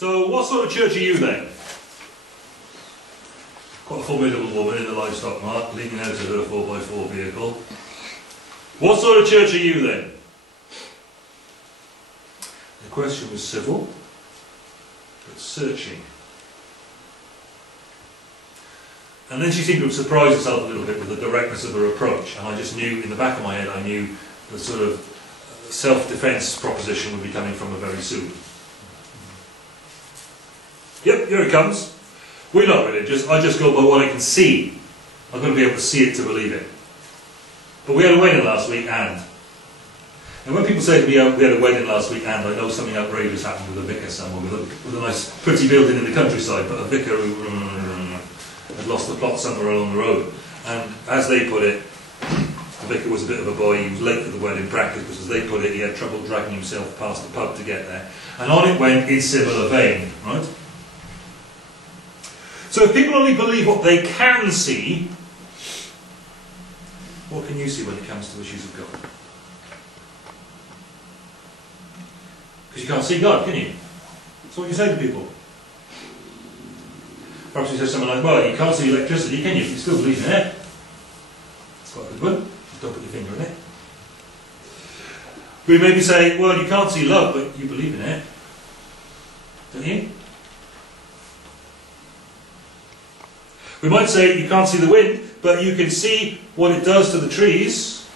So what sort of church are you then? Quite a formidable woman in the livestock mart, leaning out of her 4x4 vehicle. What sort of church are you then? The question was civil, but searching. And then she seemed to have surprised herself a little bit with the directness of her approach, and I just knew, in the back of my head, I knew the sort of self-defence proposition would be coming from her very soon. Yep, here it comes. We're not religious, I just go by what I can see. I've got to be able to see it to believe it. But we had a wedding last week, and when people say to me, we had a wedding last week, and I know something outrageous happened with a vicar somewhere, with a nice, pretty building in the countryside, but a vicar who had lost the plot somewhere along the road. And as they put it, the vicar was a bit of a boy, he was late for the wedding practice, because as they put it, he had trouble dragging himself past the pub to get there. And on it went in similar vein, right? So if people only believe what they can see, what can you see when it comes to issues of God? Because you can't see God, can you? That's what you say to people. Perhaps you say something like, well, you can't see electricity, can you? You still believe in it. That's quite a good one. Just don't put your finger in it. We maybe say, well, you can't see love, but you believe in it. Don't you? We might say you can't see the wind, but you can see what it does to the trees.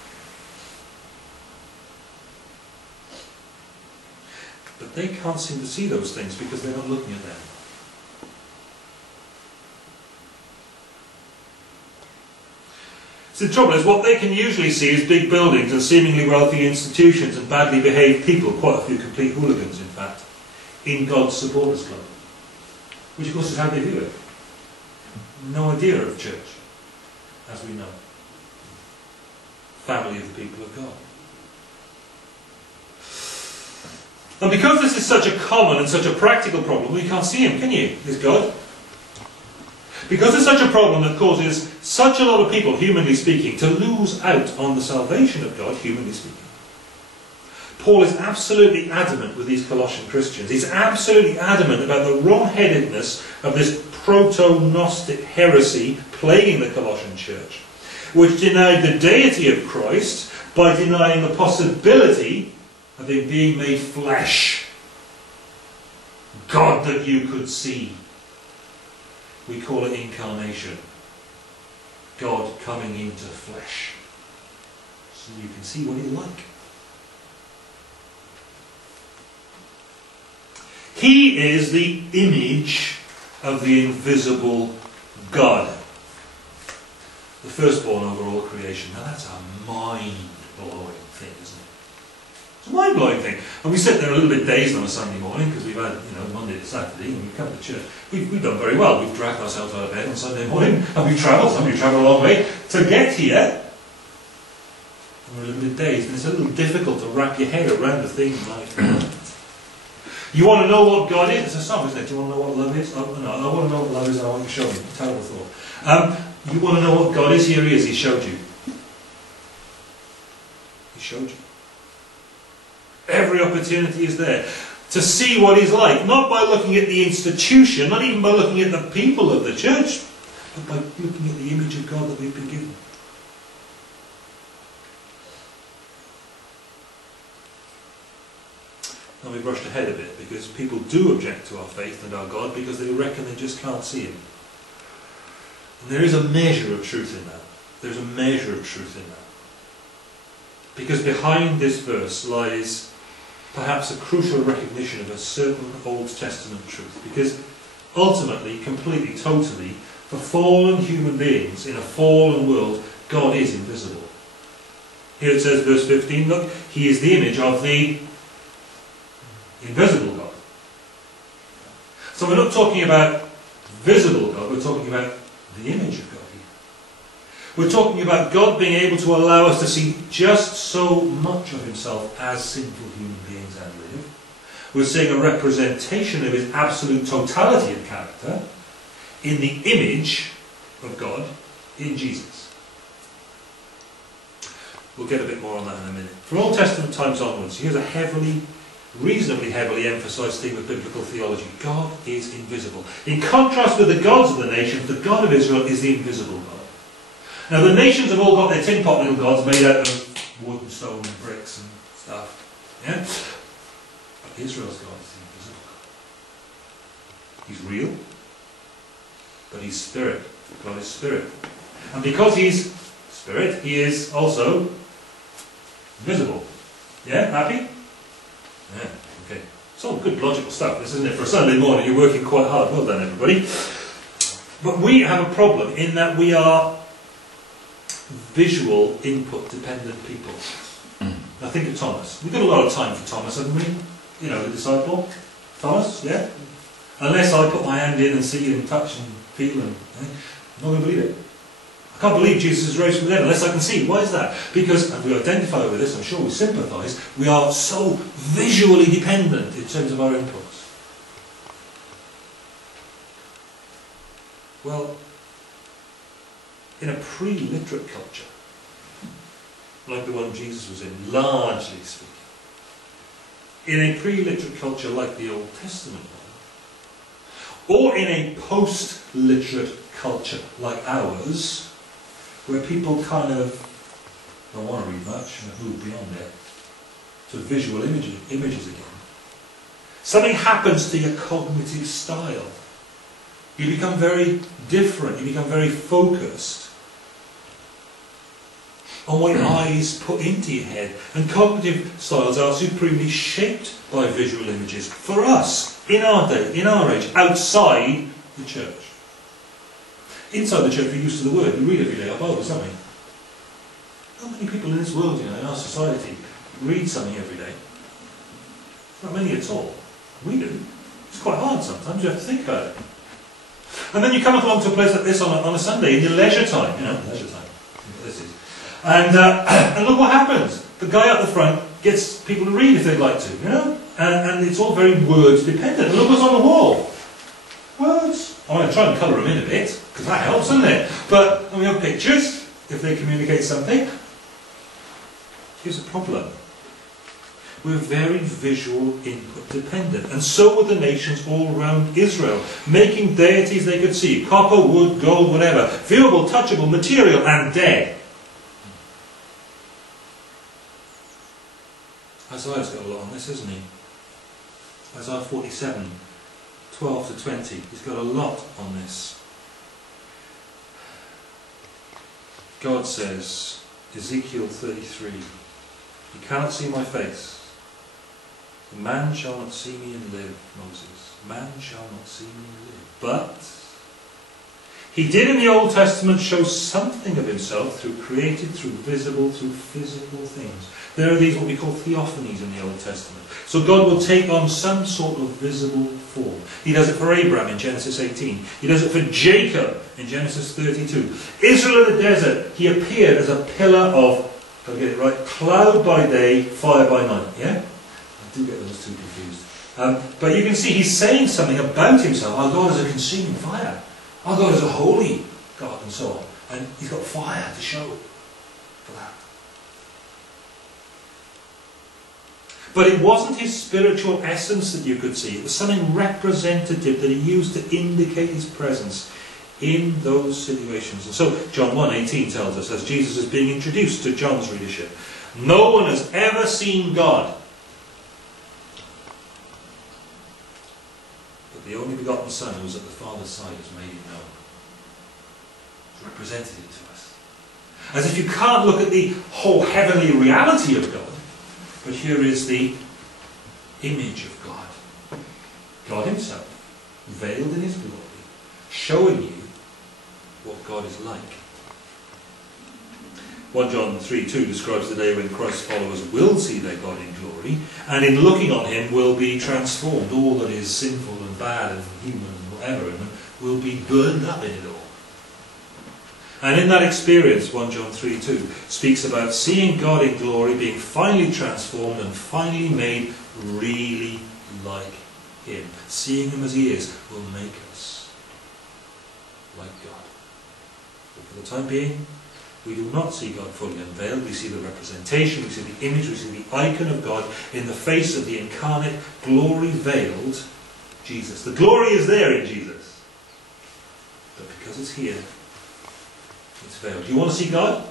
But they can't seem to see those things because they're not looking at them. So the trouble is, what they can usually see is big buildings and seemingly wealthy institutions and badly behaved people, quite a few complete hooligans in fact, in God's supporters club. Which of course is how they view it. No idea of church, as we know. Family of the people of God. And because this is such a common and such a practical problem, you can't see him, can you? Is God? Because it's such a problem that causes such a lot of people, humanly speaking, to lose out on the salvation of God, humanly speaking. Paul is absolutely adamant with these Colossian Christians. He's absolutely adamant about the wrong-headedness of this proto-Gnostic heresy plaguing the Colossian church, which denied the deity of Christ by denying the possibility of him being made flesh. God that you could see. We call it incarnation. God coming into flesh. So you can see what he's like. He is the image of the invisible God. The firstborn over all creation. Now that's a mind-blowing thing, isn't it? It's a mind-blowing thing. And we sit there a little bit dazed on a Sunday morning because we've had, Monday to Saturday and we've come to church. We've done very well. We've dragged ourselves out of bed on Sunday morning and we've travelled a long way to get here. And we're a little bit dazed and it's a little difficult to wrap your head around the thing like You want to know what God is? It's a song, isn't it? Do you want to know what love is? Oh, no, I want to know what love is and I want to show you. Terrible thought. You want to know what God is? Here he is. He showed you. He showed you. Every opportunity is there to see what he's like. Not by looking at the institution, not even by looking at the people of the church, but by looking at the image of God that we've been given. And we've rushed ahead a bit because people do object to our faith and our God because they reckon they just can't see him. And there is a measure of truth in that. There's a measure of truth in that. Because behind this verse lies perhaps a crucial recognition of a certain Old Testament truth. Because ultimately, completely, totally, for fallen human beings in a fallen world, God is invisible. Here it says, verse 15, look, he is the image of the invisible God. So we're not talking about visible God, we're talking about the image of God here. We're talking about God being able to allow us to see just so much of himself as sinful human beings and live. We're seeing a representation of his absolute totality of character in the image of God in Jesus. We'll get a bit more on that in a minute. From Old Testament times onwards, here's a heavily reasonably heavily emphasised theme of biblical theology. God is invisible. In contrast with the gods of the nations, the God of Israel is the invisible God. Now the nations have all got their tin pot little gods made out of wood and stone and bricks and stuff. Yeah? But Israel's God is the invisible God. He's real, but he's spirit. God is spirit. And because he's spirit, he is also visible. Yeah? Happy? Yeah, okay. It's all good logical stuff, this, isn't it? For a Sunday morning, you're working quite hard. Well done, everybody. But we have a problem in that we are visual input dependent people. Now think of Thomas. We've got a lot of time for Thomas, haven't we? You know, the disciple. Thomas, yeah? Unless I put my hand in and see and touch and feel and... I'm not going to believe it. I can't believe Jesus is raised from the dead unless I can see. Why is that? Because, and we identify with this, I'm sure we sympathise, we are so visually dependent in terms of our inputs. Well, in a pre-literate culture, like the one Jesus was in, largely speaking, in a pre-literate culture like the Old Testament one, or in a post-literate culture like ours, where people kind of don't want to read much and move beyond it to visual images again, something happens to your cognitive style. You become very different, you become very focused on what your eyes put into your head. And cognitive styles are supremely shaped by visual images. For us, in our day, in our age, outside the church. Inside the church, we're used to the word. We read every day our Bibles, don't we? How many people in this world, you know, in our society, read something every day? Not many at all. We do. It's quite hard sometimes. You have to think about it. And then you come along to a place like this on a Sunday in your leisure time. You know, leisure time. This is. And look what happens. The guy up the front gets people to read if they'd like to, you know? And it's all very words dependent. And look what's on the wall. Words. I'm going to try and colour them in a bit, because that helps, doesn't it? But we have pictures, if they communicate something. Here's the problem. We're very visual input dependent, and so were the nations all around Israel, making deities they could see, copper, wood, gold, whatever, viewable, touchable, material, and dead. Isaiah's got a lot on this, hasn't he? Isaiah 47, 12 to 20. He's got a lot on this. God says, Ezekiel 33, "You cannot see my face. Man shall not see me and live," Moses. Man shall not see me and live. But he did in the Old Testament show something of himself through created, through visible, through physical things. There are these what we call theophanies in the Old Testament. So God will take on some sort of visible form. He does it for Abraham in Genesis 18. He does it for Jacob in Genesis 32. Israel in the desert, he appeared as a pillar of, I'll get it right, cloud by day, fire by night. Yeah? I do get those two confused. But you can see he's saying something about himself. Our God is a consuming fire. Our God is a holy God, and so on. And he's got fire to show for that. But it wasn't his spiritual essence that you could see. It was something representative that he used to indicate his presence in those situations. And so John 1:18 tells us, as Jesus is being introduced to John's readership, no one has ever seen God, but the only begotten Son who was at the Father's side has made him known. He's represented it to us. As if you can't look at the whole heavenly reality of God, but here is the image of God. God himself, veiled in his glory, showing you what God is like. 1 John 3:2 describes the day when Christ's followers will see their God in glory, and in looking on him will be transformed. All that is sinful and bad and human and whatever in them will be burned up in it all. And in that experience, 1 John 3:2 speaks about seeing God in glory, being finally transformed and finally made really like him. Seeing him as he is will make us like God. But for the time being, We do not see God fully unveiled. We see the representation, we see the image, we see the icon of God in the face of the incarnate, glory-veiled Jesus. The glory is there in Jesus. But because it's here, it's veiled. Do you want to see God?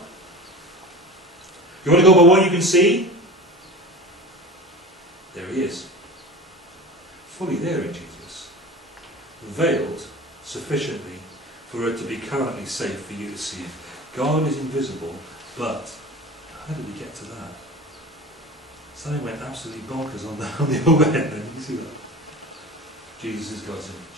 You want to go by what you can see? There he is. Fully there in Jesus. Veiled sufficiently for it to be currently safe for you to see him. God is invisible, but how did we get to that? Something went absolutely bonkers on the overhead then. You see that? Jesus is God's image.